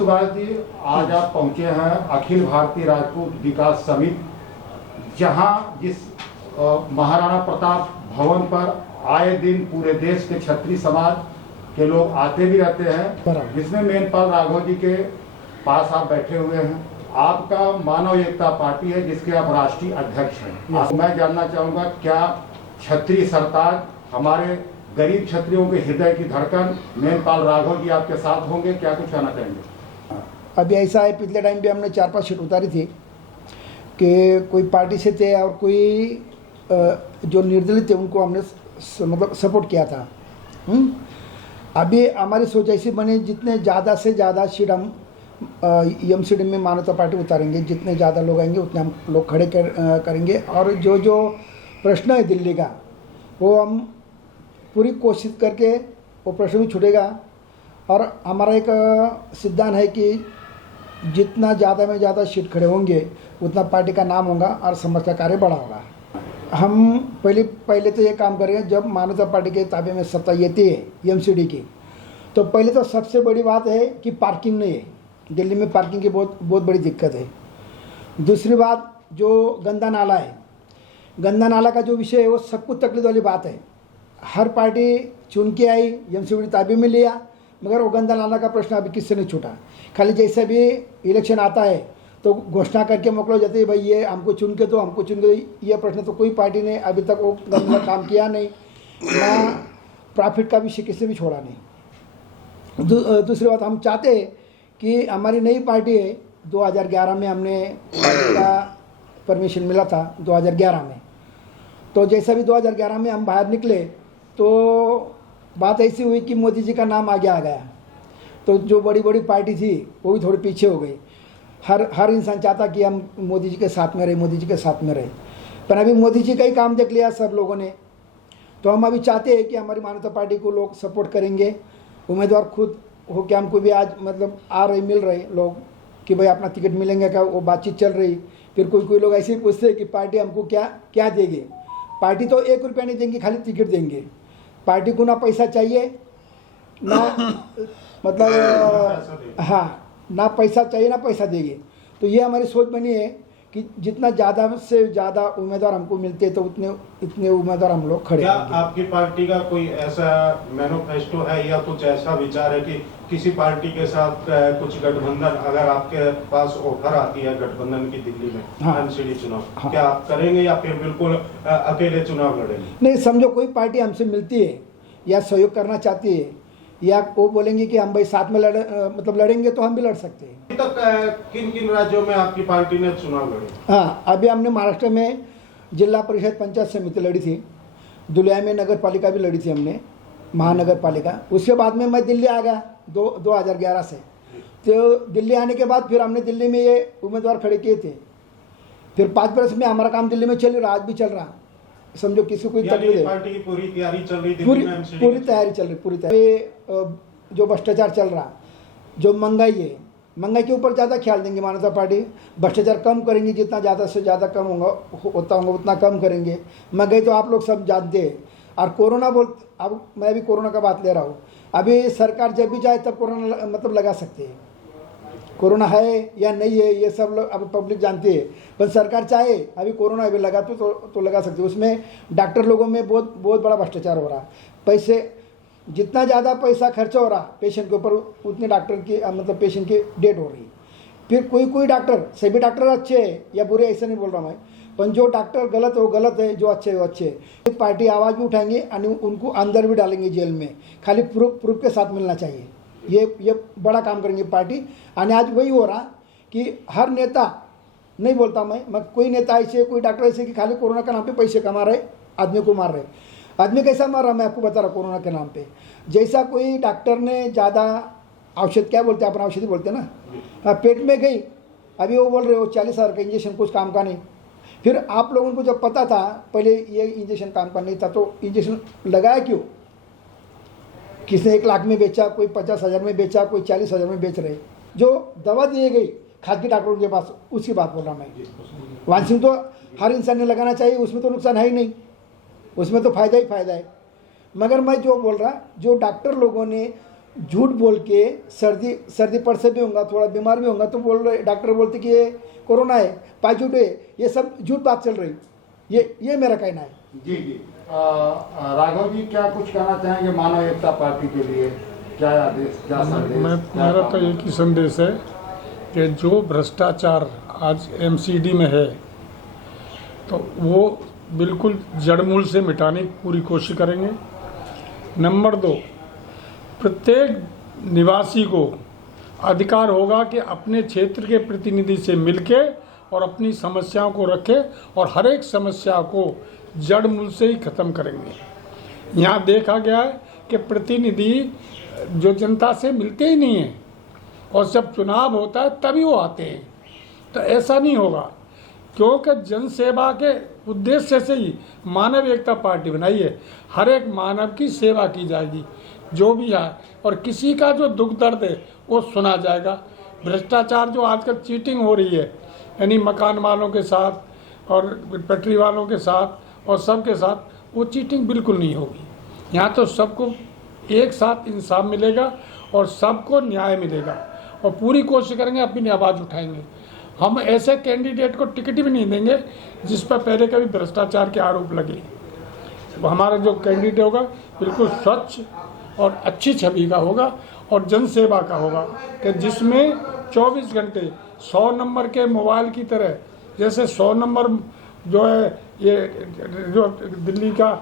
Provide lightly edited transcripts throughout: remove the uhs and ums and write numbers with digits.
सुभाष जी, आज आप पहुंचे हैं अखिल भारतीय राजपूत विकास समिति, जहां जिस महाराणा प्रताप भवन पर आए दिन पूरे देश के क्षत्रिय समाज के लोग आते भी रहते हैं, जिसमें मेनपाल राघव जी के पास आप बैठे हुए हैं। आपका मानव एकता पार्टी है जिसके आप राष्ट्रीय अध्यक्ष हैं। मैं जानना चाहूंगा, क्या क्षत्रिय सरताज, हमारे गरीब क्षत्रियों के हृदय की धड़कन मेनपाल राघव जी आपके साथ होंगे? क्या कुछ कहना चाहेंगे? अभी ऐसा है, पिछले टाइम पे हमने 4-5 सीट उतारी थी कि कोई पार्टी से थे और कोई जो निर्दलित थे उनको हमने मतलब सपोर्ट किया था। अभी हमारी सोच ऐसी बनी, जितने ज़्यादा से ज़्यादा सीट हम एमसीडी में मानवता पार्टी उतारेंगे, जितने ज़्यादा लोग आएंगे उतने हम लोग खड़े करेंगे। और जो जो प्रश्न है दिल्ली का, वो हम पूरी कोशिश करके वो प्रश्न भी छूटेगा। और हमारा एक सिद्धांत है कि जितना ज़्यादा में ज़्यादा सीट खड़े होंगे उतना पार्टी का नाम होगा और समाज का कार्य बड़ा होगा। हम पहले तो ये काम करेंगे, जब मानवता पार्टी के ताबे में सत्ता येती है एमसीडी की, तो पहले तो सबसे बड़ी बात है कि पार्किंग नहीं है। दिल्ली में पार्किंग की बहुत बड़ी दिक्कत है। दूसरी बात, जो गंदा नाला है, गंदा नाला का जो विषय है वो सब कुछ तकलीफ वाली बात है। हर पार्टी चुन के आई, एमसीडी ताबे में लिया, मगर वो गंदा नाला का प्रश्न अभी किससे नहीं छूटा। खाली जैसे भी इलेक्शन आता है तो घोषणा करके मोकलो जाते हैं, भाई ये हमको चुन के दो, हमको चुन के दो। ये प्रश्न तो कोई पार्टी ने अभी तक वो गंदा काम किया नहीं, ना प्रॉफिट का विषय किसी भी छोड़ा नहीं। दूसरी बात, हम चाहते हैं कि हमारी नई पार्टी है, 2011 में हमने पार्टी का परमिशन मिला था 2011 में। तो जैसा भी 2011 में हम बाहर निकले तो बात ऐसी हुई कि मोदी जी का नाम आगे आ गया, तो जो बड़ी बड़ी पार्टी थी वो भी थोड़ी पीछे हो गई। हर इंसान चाहता कि हम मोदी जी के साथ में रहे, मोदी जी के साथ में रहे। पर अभी मोदी जी का ही काम देख लिया सब लोगों ने, तो हम अभी चाहते हैं कि हमारी मानवता पार्टी को लोग सपोर्ट करेंगे। उम्मीदवार खुद हो के हमको भी आज मतलब आ रहे, मिल रहे लोग कि भाई अपना टिकट मिलेंगे क्या, वो बातचीत चल रही। फिर कोई लोग ऐसे ही पूछते हैं कि पार्टी हमको क्या देगी। पार्टी तो 1 रुपया नहीं देंगे, खाली टिकट देंगे। पार्टी को ना पैसा चाहिए ना मतलब हाँ, ना पैसा चाहिए ना पैसा देंगे। तो ये हमारी सोच बनी है कि जितना ज़्यादा से ज़्यादा उम्मीदवार हमको मिलते हैं तो इतने उम्मीदवार हम लोग खड़े। क्या आपकी पार्टी का कोई ऐसा मैनिफेस्टो है या कुछ ऐसा विचार है कि किसी पार्टी के साथ कुछ गठबंधन, अगर आपके पास ऑफर आती है गठबंधन की दिल्ली में एमसीडी चुनाव, क्या आप करेंगे या फिर बिल्कुल अकेले चुनाव लड़ेंगे? नहीं, समझो कोई पार्टी हमसे मिलती है या सहयोग करना चाहती है या वो बोलेंगे कि हम भाई साथ में लड़ेंगे तो हम भी लड़ सकते हैं। अभी तक किन राज्यों में आपकी पार्टी ने चुनाव लड़े? हाँ, अभी हमने महाराष्ट्र में जिला परिषद पंचायत समिति लड़ी थी, धुलिया में नगर पालिका भी लड़ी थी हमने, महानगर पालिका। उसके बाद में मैं दिल्ली आ गया 2011 से। तो दिल्ली आने के बाद फिर हमने दिल्ली में ये उम्मीदवार खड़े किए थे। फिर 5 वर्ष में हमारा काम दिल्ली में चल रहा, आज भी चल रहा। समझो किसी कोई तकलीफ है, पार्टी की पूरी तैयारी चल रही, पूरी तैयारी चल रही, पूरी तैयारी। जो भ्रष्टाचार चल रहा, जो महंगाई है, महंगाई के ऊपर ज़्यादा ख्याल देंगे मानवता पार्टी। भ्रष्टाचार कम करेंगे, जितना ज़्यादा से ज़्यादा कम होगा उतना कम करेंगे। महंगाई तो आप लोग सब जानते हैं। और कोरोना अब मैं भी कोरोना का बात ले रहा हूँ। अभी सरकार जब भी चाहे तब कोरोना मतलब लगा सकते हैं। कोरोना है या नहीं है ये सब लोग अब पब्लिक जानती है, पर सरकार चाहे अभी कोरोना अभी लगा तो लगा सकती है। उसमें डॉक्टर लोगों में बहुत बड़ा भ्रष्टाचार हो रहा। पैसे जितना ज़्यादा पैसा खर्चा हो रहा पेशेंट के ऊपर, उतने डॉक्टर की मतलब पेशेंट की डेथ हो रही। फिर कोई डॉक्टर, सभी डॉक्टर अच्छे हैं या बुरे ऐसे नहीं बोल रहा मैं, पर जो डॉक्टर गलत है वो गलत है, जो अच्छे है वो अच्छे है। पार्टी आवाज़ भी उठाएंगे और उनको अंदर भी डालेंगे जेल में, खाली प्रूफ के साथ मिलना चाहिए। ये बड़ा काम करेंगे पार्टी। और आज वही हो रहा कि हर नेता, नहीं बोलता मैं कोई नेता ऐसे, कोई डॉक्टर ऐसे कि खाली कोरोना के नाम पे पैसे कमा रहे, आदमी को मार रहे। आदमी कैसा मार रहा मैं आपको बता रहा, कोरोना के नाम पे। जैसा कोई डॉक्टर ने ज़्यादा औषध, क्या बोलते हैं अपना, औषधि बोलते हैं ना, पेट में गई, अभी वो बोल रहे हो 40,000 का इंजेक्शन, कुछ काम का नहीं। फिर आप लोगों को जब पता था पहले ये इंजेक्शन काम का नहीं था, तो इंजेक्शन लगाया क्यों? किसने 1 लाख में बेचा, कोई 50,000 में बेचा, कोई 40,000 में बेच रहे। जो दवा दी गई खासगी डॉक्टरों के पास, उसकी बात बोल रहा मैं। वैक्सीन तो हर इंसान ने लगाना चाहिए, उसमें तो नुकसान है ही नहीं, उसमें तो फ़ायदा ही फ़ायदा है। मगर मैं जो बोल रहा, जो डॉक्टर लोगों ने झूठ बोल के सर्दी पड़ से भी होगा, थोड़ा बीमार भी होगा तो बोल रहे, डॉक्टर बोलते कि ये कोरोना है, पॉजिटिव है, ये सब झूठ बात चल रही। ये मेरा कहना है। जी जी। राघव जी क्या कुछ कहना चाहेंगे मानव एकता पार्टी के लिए? क्या आदेश, क्या संदेश? मेरा तो एक ही संदेश है कि जो भ्रष्टाचार आज एमसीडी में है तो वो बिल्कुल जड़मूल से मिटाने की पूरी कोशिश करेंगे। नंबर 2, प्रत्येक निवासी को अधिकार होगा कि अपने क्षेत्र के प्रतिनिधि से मिलके और अपनी समस्याओं को रखे और हर एक समस्या को जड़ मूल से ही ख़त्म करेंगे। यहाँ देखा गया है कि प्रतिनिधि जो जनता से मिलते ही नहीं हैं और जब चुनाव होता है तभी वो आते हैं, तो ऐसा नहीं होगा, क्योंकि जनसेवा के उद्देश्य से ही मानव एकता पार्टी बनाई है। हर एक मानव की सेवा की जाएगी जो भी है, और किसी का जो दुख दर्द है वो सुना जाएगा। भ्रष्टाचार जो आजकल चीटिंग हो रही है, यानी मकान वालों के साथ और पटरी वालों के साथ और सबके साथ, वो चीटिंग बिल्कुल नहीं होगी। यहाँ तो सबको एक साथ इंसाफ मिलेगा और सबको न्याय मिलेगा, और पूरी कोशिश करेंगे, अपनी आवाज़ उठाएंगे। हम ऐसे कैंडिडेट को टिकट भी नहीं देंगे जिस पर पहले कभी भ्रष्टाचार के आरोप लगे। हमारा जो कैंडिडेट होगा बिल्कुल स्वच्छ और अच्छी छवि का होगा और जनसेवा का होगा, कि जिसमें 24 घंटे 100 नंबर के मोबाइल की तरह, जैसे 100 नंबर जो है ये जो दिल्ली का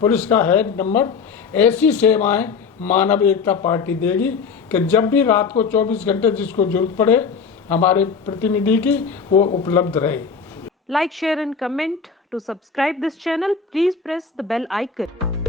पुलिस का है नंबर, ऐसी सेवाएं मानव एकता पार्टी देगी कि जब भी रात को 24 घंटे जिसको जरूरत पड़े हमारे प्रतिनिधि की, वो उपलब्ध रहे। Like, share and comment. To subscribe this channel, please press the bell icon.